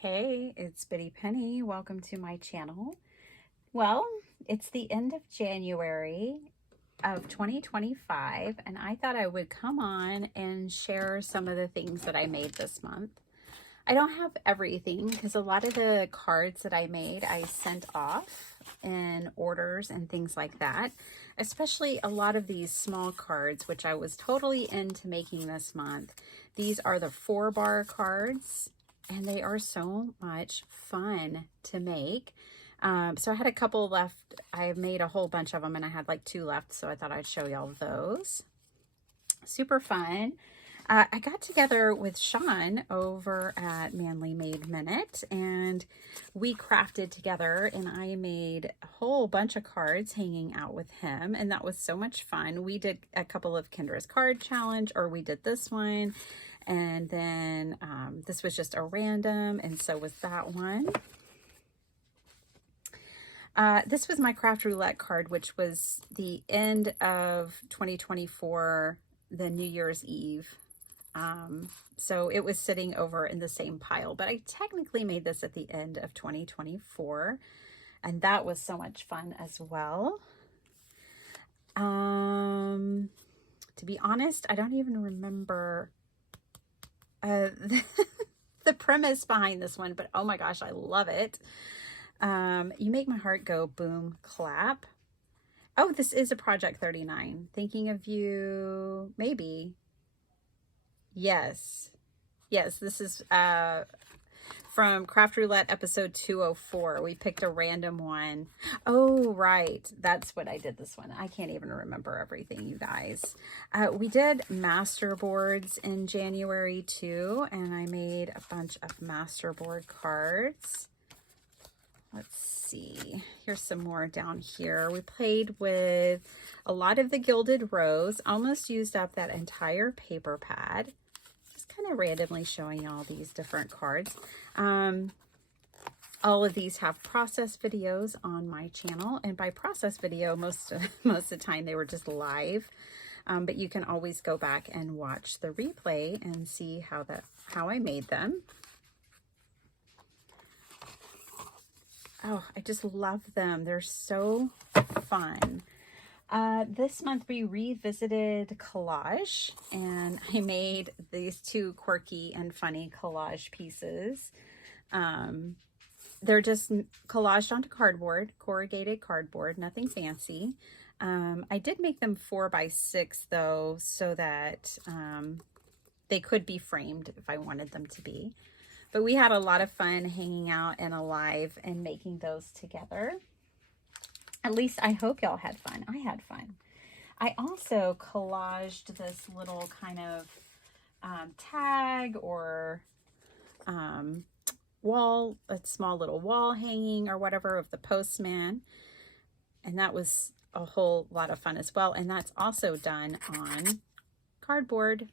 Hey, it's Bitty Penny. Welcome to my channel. Well, it's the end of January of 2025, and I thought I would come on and share some of the things that I made this month. I don't have everything because a lot of the cards that I made, I sent off in orders and things like that, especially a lot of these small cards, which I was totally into making this month. These are the 4-bar cards, and they are so much fun to make. So I had a couple left. I made a whole bunch of them, and I had like 2 left, so I thought I'd show y'all those. Super fun. I got together with Sean over at Manly Made Minute, and we crafted together, and I made a whole bunch of cards hanging out with him, and that was so much fun. We did a couple of Kendra's card challenge, or we did this one, and then this was just a random, and so was that one. This was my craft roulette card, which was the end of 2024, the New Year's Eve. So it was sitting over in the same pile, but I technically made this at the end of 2024, and that was so much fun as well. To be honest, I don't even remember the premise behind this one, but oh my gosh, I love it. You make my heart go boom clap. Oh, this is a Project 39. Thinking of you, maybe. Yes, this is from Craft Roulette episode 204. We picked a random one. Oh, right. That's what I did this one. I can't even remember everything, you guys. We did masterboards in January too, and I made a bunch of masterboard cards. Let's see. Here's some more down here. We played with a lot of the Gilded Rose. Almost used up that entire paper pad. Just kind of randomly showing y'all these different cards. All of these have process videos on my channel, and by process video, most of the time they were just live. But you can always go back and watch the replay and see how I made them. Oh, I just love them. They're so fun. This month we revisited Collage, and I made these 2 quirky and funny collage pieces. They're just collaged onto cardboard, corrugated cardboard, nothing fancy. I did make them 4x6 though, so that they could be framed if I wanted them to be. But we had a lot of fun hanging out and alive and making those together. At least I hope y'all had fun. I had fun. I also collaged this little kind of tag or wall, a small little wall hanging or whatever of the postman. And that was a whole lot of fun as well. And that's also done on cardboard.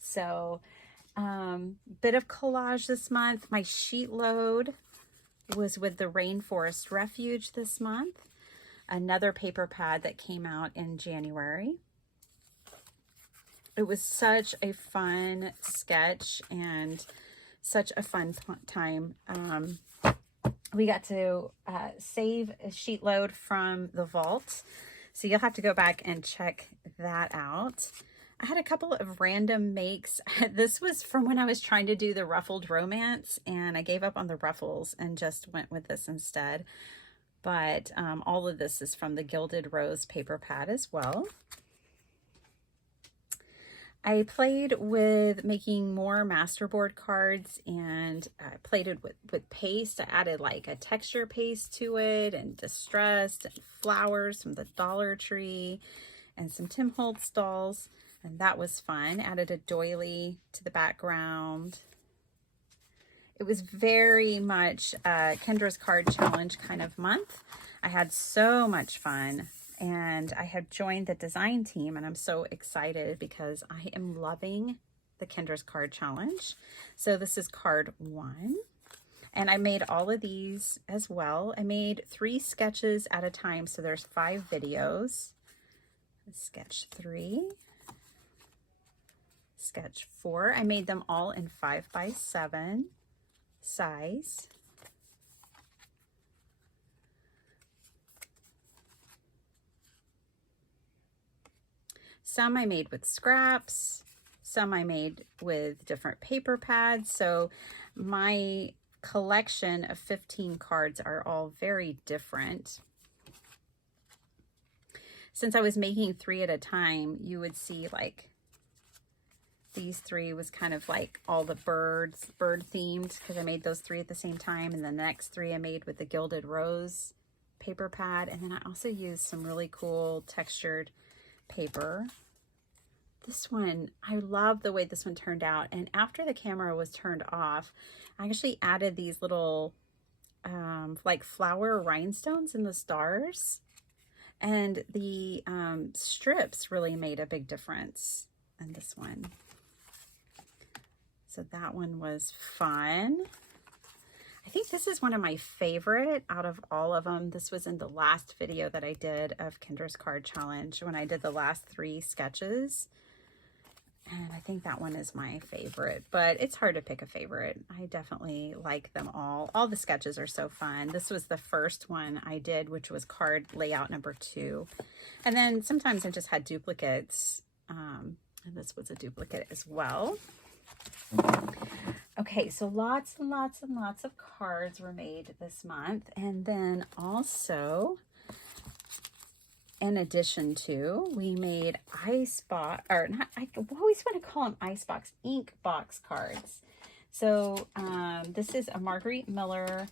So bit of collage this month. My Sheetload was with the Rainforest Refuge this month. Another paper pad that came out in January. It was such a fun sketch and such a fun time. We got to save a Sheetload from the vault. So you'll have to go back and check that out. I had a couple of random makes. This was from when I was trying to do the ruffled romance, and I gave up on the ruffles and just went with this instead. But all of this is from the Gilded Rose paper pad as well. I played with making more masterboard cards, and I played it with paste. I added like a texture paste to it, and distressed, and flowers from the Dollar Tree, and some Tim Holtz dolls. And that was fun. Added a doily to the background. It was very much Kendra's card challenge kind of month. I had so much fun, and I have joined the design team, and I'm so excited because I am loving the Kendra's card challenge. So this is card 1, and I made all of these as well. I made 3 sketches at a time, so there's 5 videos. Sketch 3. Sketch 4. I made them all in 5x7. size. Some I made with scraps, some I made with different paper pads. So my collection of 15 cards are all very different. Since I was making 3 at a time, you would see like these 3 was kind of like all the bird themed, because I made those 3 at the same time. And then the next 3 I made with the Gilded Rose paper pad. And then I also used some really cool textured paper. This one, I love the way this one turned out. And after the camera was turned off, I actually added these little like flower rhinestones in the stars. And the strips really made a big difference in this one. So that one was fun. I think this is one of my favorite out of all of them. This was in the last video that I did of Kendra's card challenge when I did the last 3 sketches. And I think that one is my favorite, but it's hard to pick a favorite. I definitely like them all. All the sketches are so fun. This was the first one I did, which was card layout number 2. And then sometimes I just had duplicates. And this was a duplicate as well. Okay, so lots and lots and lots of cards were made this month. And then also, in addition to, we made Icebox, or not, I always want to call them Icebox, Inkbox cards. So this is a Marguerite Miller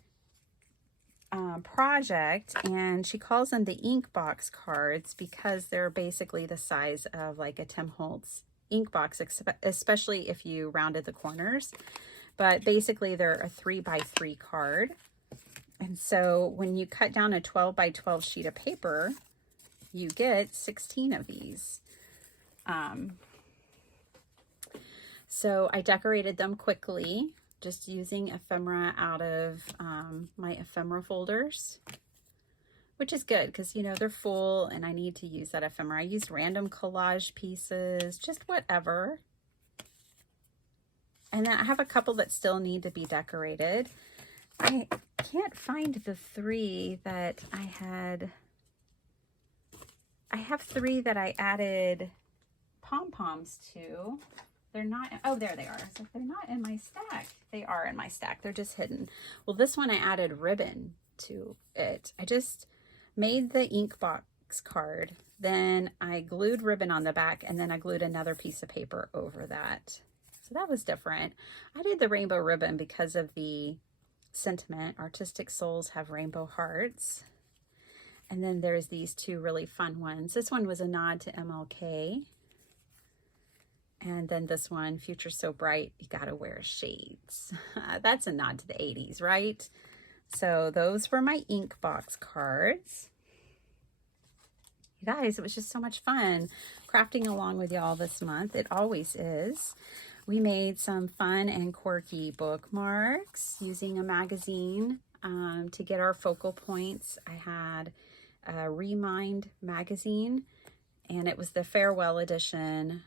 project, and she calls them the Inkbox cards because they're basically the size of like a Tim Holtz Inkbox, especially if you rounded the corners. But basically they're a 3x3 card. And so when you cut down a 12x12 sheet of paper, you get 16 of these. So I decorated them quickly, just using ephemera out of my ephemera folders, which is good because, you know, they're full and I need to use that ephemera. I used random collage pieces, just whatever. And then I have a couple that still need to be decorated. I can't find the 3 that I had. I have 3 that I added pom-poms to. They're not, oh, there they are. So they're not in my stack. They are in my stack. They're just hidden. Well, this one I added ribbon to it. I just made the Inkbox card. Then I glued ribbon on the back, and then I glued another piece of paper over that. So that was different. I did the rainbow ribbon because of the sentiment. Artistic souls have rainbow hearts. And then there's these 2 really fun ones. This one was a nod to MLK. And then this one, Future So Bright, You Gotta Wear Shades. That's a nod to the 80s, right? So those were my Inkbox cards. You guys, it was just so much fun crafting along with y'all this month. It always is. We made some fun and quirky bookmarks using a magazine to get our focal points. I had a Remind magazine, and it was the farewell edition,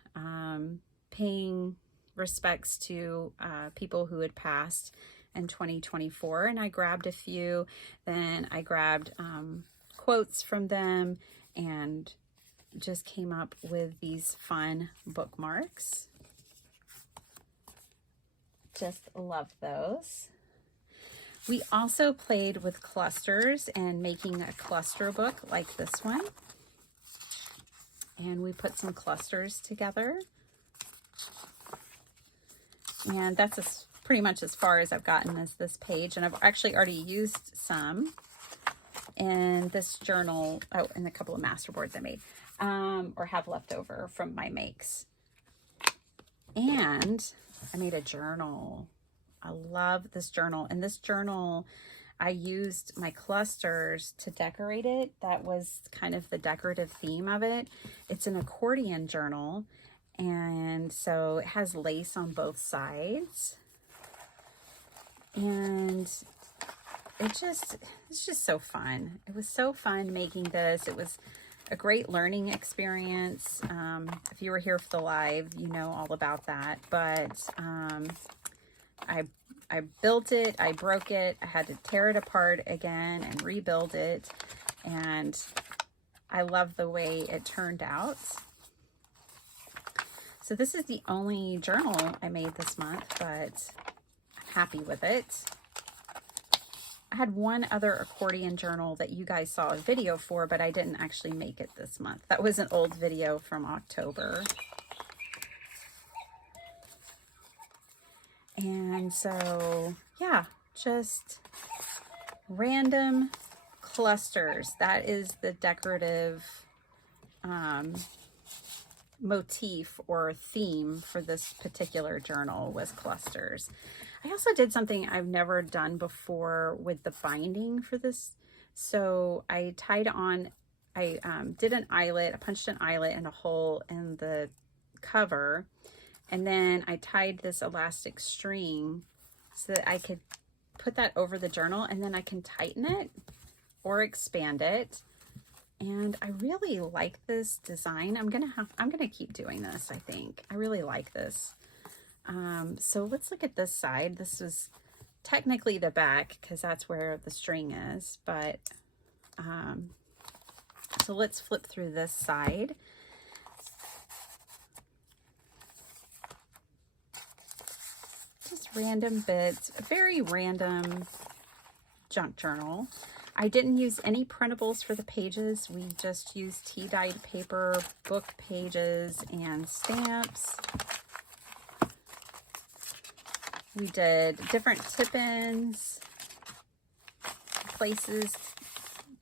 paying respects to people who had passed in 2024. And I grabbed a few, then I grabbed quotes from them and just came up with these fun bookmarks. Just love those. We also played with clusters and making a cluster book like this one. And we put some clusters together. And that's pretty much as far as I've gotten as this page. And I've actually already used some in this journal, oh, and a couple of masterboards I made, or have left over from my makes. And I made a journal. I love this journal. And this journal, I used my clusters to decorate it. That was kind of the decorative theme of it. It's an accordion journal. And so it has lace on both sides. And it's just so fun. It was so fun making this. It was a great learning experience. If you were here for the live, you know all about that. But I I built it, I broke it, I had to tear it apart again and rebuild it, and I love the way it turned out. So this is the only journal I made this month, but I'm happy with it. I had one other accordion journal that you guys saw a video for, but I didn't actually make it this month. That was an old video from October. And so, yeah, just random clusters. That is the decorative motif or theme for this particular journal, was clusters. I also did something I've never done before with the binding for this. So I tied on, I did an eyelet, I punched an eyelet and a hole in the cover, and then I tied this elastic string so that I could put that over the journal, and then I can tighten it or expand it. And I really like this design. I'm gonna keep doing this, I think. I really like this. So let's look at this side. This is technically the back because that's where the string is, but so let's flip through this side. Just random bits, a very random junk journal. I didn't use any printables for the pages. We just used tea-dyed paper, book pages, and stamps. We did different tip-ins, places,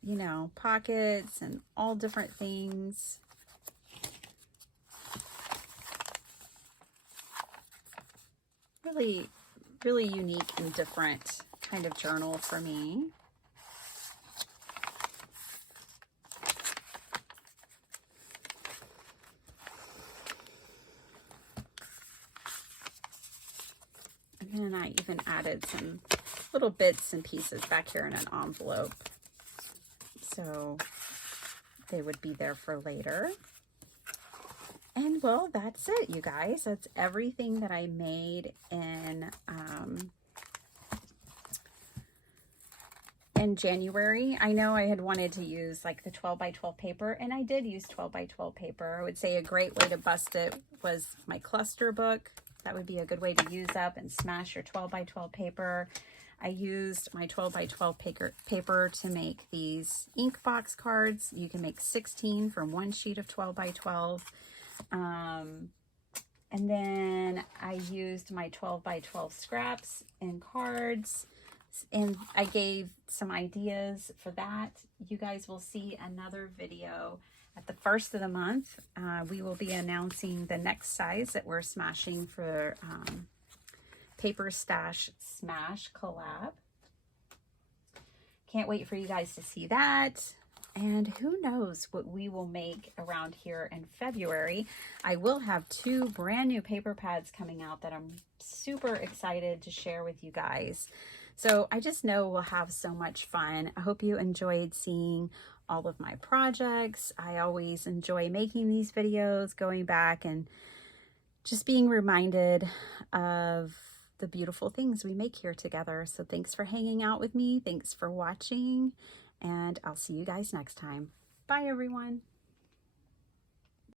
you know, pockets, and all different things. Really, really unique and different kind of journal for me. And I even added some little bits and pieces back here in an envelope, so they would be there for later. And well, that's it, you guys. That's everything that I made in January. I know I had wanted to use like the 12 by 12 paper, and I did use 12 by 12 paper. I would say a great way to bust it was my cluster book. That would be a good way to use up and smash your 12 by 12 paper. I used my 12 by 12 paper to make these Inkbox cards. You can make 16 from one sheet of 12 by 12. And then I used my 12 by 12 scraps and cards, and I gave some ideas for that. You guys will see another video at the first of the month. We will be announcing the next size that we're smashing for Paper Stash Smash collab. Can't wait for you guys to see that. And who knows what we will make around here in February. I will have 2 brand new paper pads coming out that I'm super excited to share with you guys. So I just know we'll have so much fun. I hope you enjoyed seeing all of my projects. I always enjoy making these videos, going back and just being reminded of the beautiful things we make here together. So thanks for hanging out with me. Thanks for watching, and I'll see you guys next time. Bye, everyone.